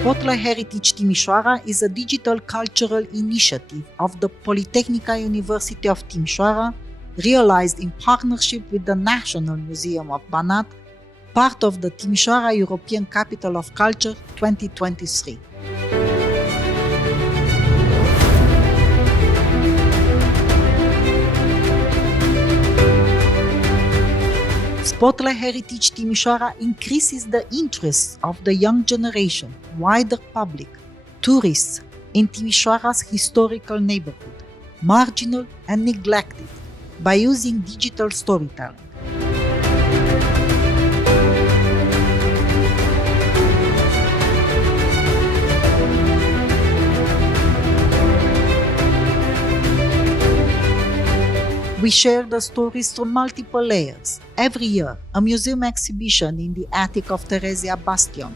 Spotlight Heritage Timișoara is a digital cultural initiative of the Polytechnica University of Timișoara, realized in partnership with the National Museum of Banat, part of the Timișoara European Capital of Culture 2023. Spotlight Heritage Timișoara increases the interests of the young generation, wider public, tourists in Timișoara's historical neighborhood, marginal and neglected, by using digital storytelling. We share the stories through multiple layers. Every year, a museum exhibition in the attic of Teresia Bastion,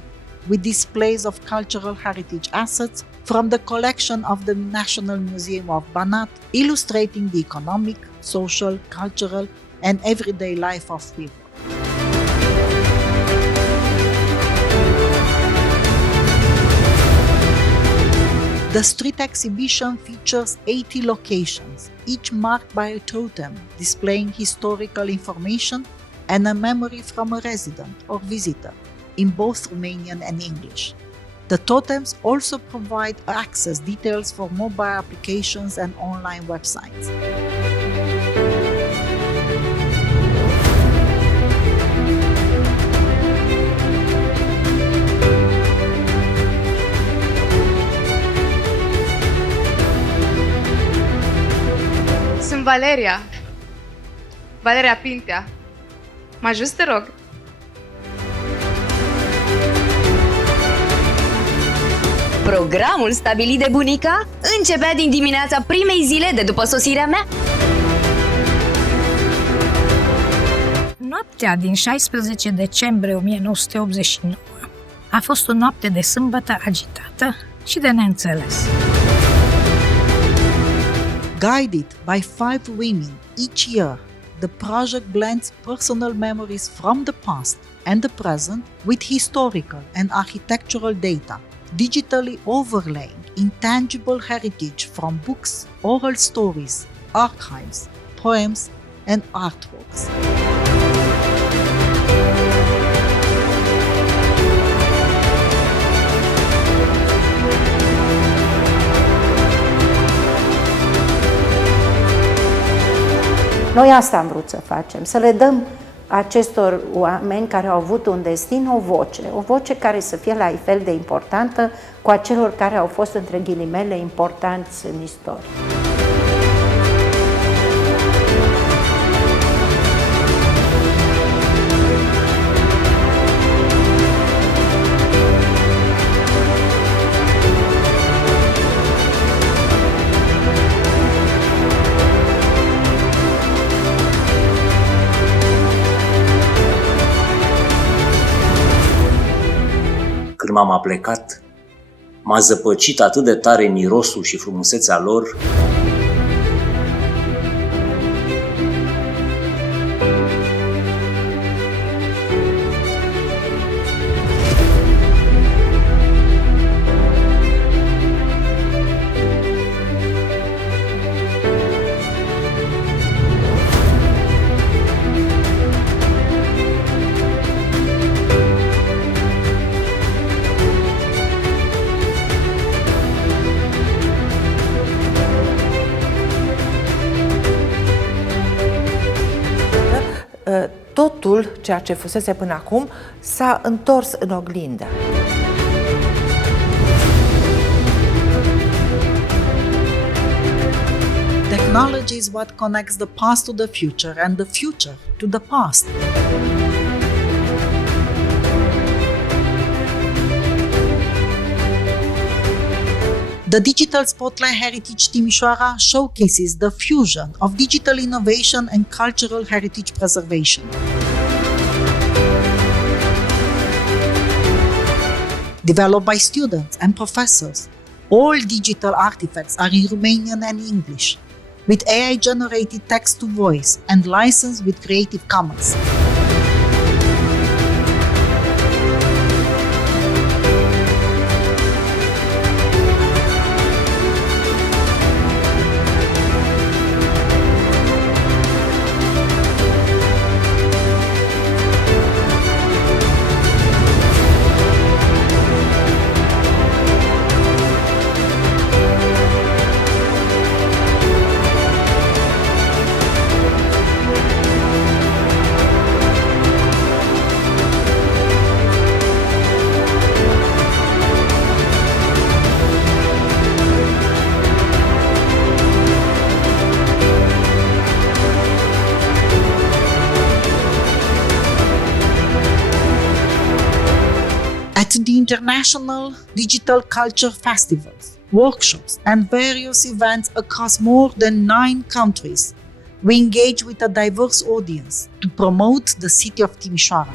with displays of cultural heritage assets from the collection of the National Museum of Banat, illustrating the economic, social, cultural, and everyday life of people. The street exhibition features 80 locations, each marked by a totem displaying historical information and a memory from a resident or visitor, in both Romanian and English. The totems also provide access details for mobile applications and online websites. Sunt Valeria Pintea. Mă ajut, te rog? Programul stabilit de bunica începea din dimineața primei zile de după sosirea mea. Noaptea din 16 decembrie 1989 a fost o noapte de sâmbătă agitată și de neînțeles. Guided by 5 women each year, the project blends personal memories from the past and the present with historical and architectural data, digitally overlaying intangible heritage from books, oral stories, archives, poems, and artworks. Noi asta am vrut să facem, să le dăm acestor oameni care au avut un destin o voce care să fie la fel de importantă cu a celor care au fost, între ghilimele, importanți în istorie. Când m-am aplecat, m-a zăpăcit atât de tare mirosul și frumusețea lor, totul, ceea ce fusese până acum, s-a întors în oglindă. Technology is what connects the past to the future and the future to the past. The Digital Spotlight Heritage Timișoara showcases the fusion of digital innovation and cultural heritage preservation. Developed by students and professors, all digital artifacts are in Romanian and English, with AI-generated text-to-voice and licensed with Creative Commons. At the international digital culture festivals, workshops, and various events across more than 9 countries, we engage with a diverse audience to promote the city of Timișoara.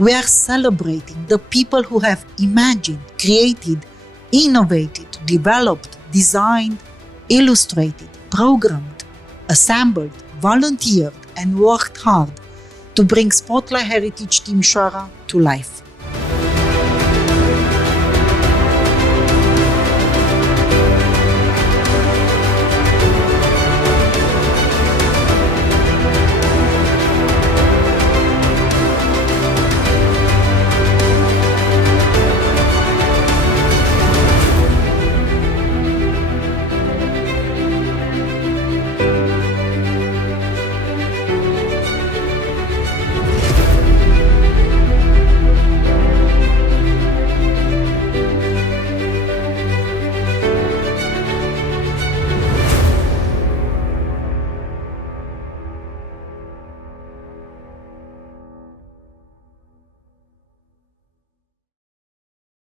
We are celebrating the people who have imagined, created, innovated, developed, designed, illustrated, programmed, assembled, volunteered, and worked hard to bring Spotlight Heritage Timișoara to life.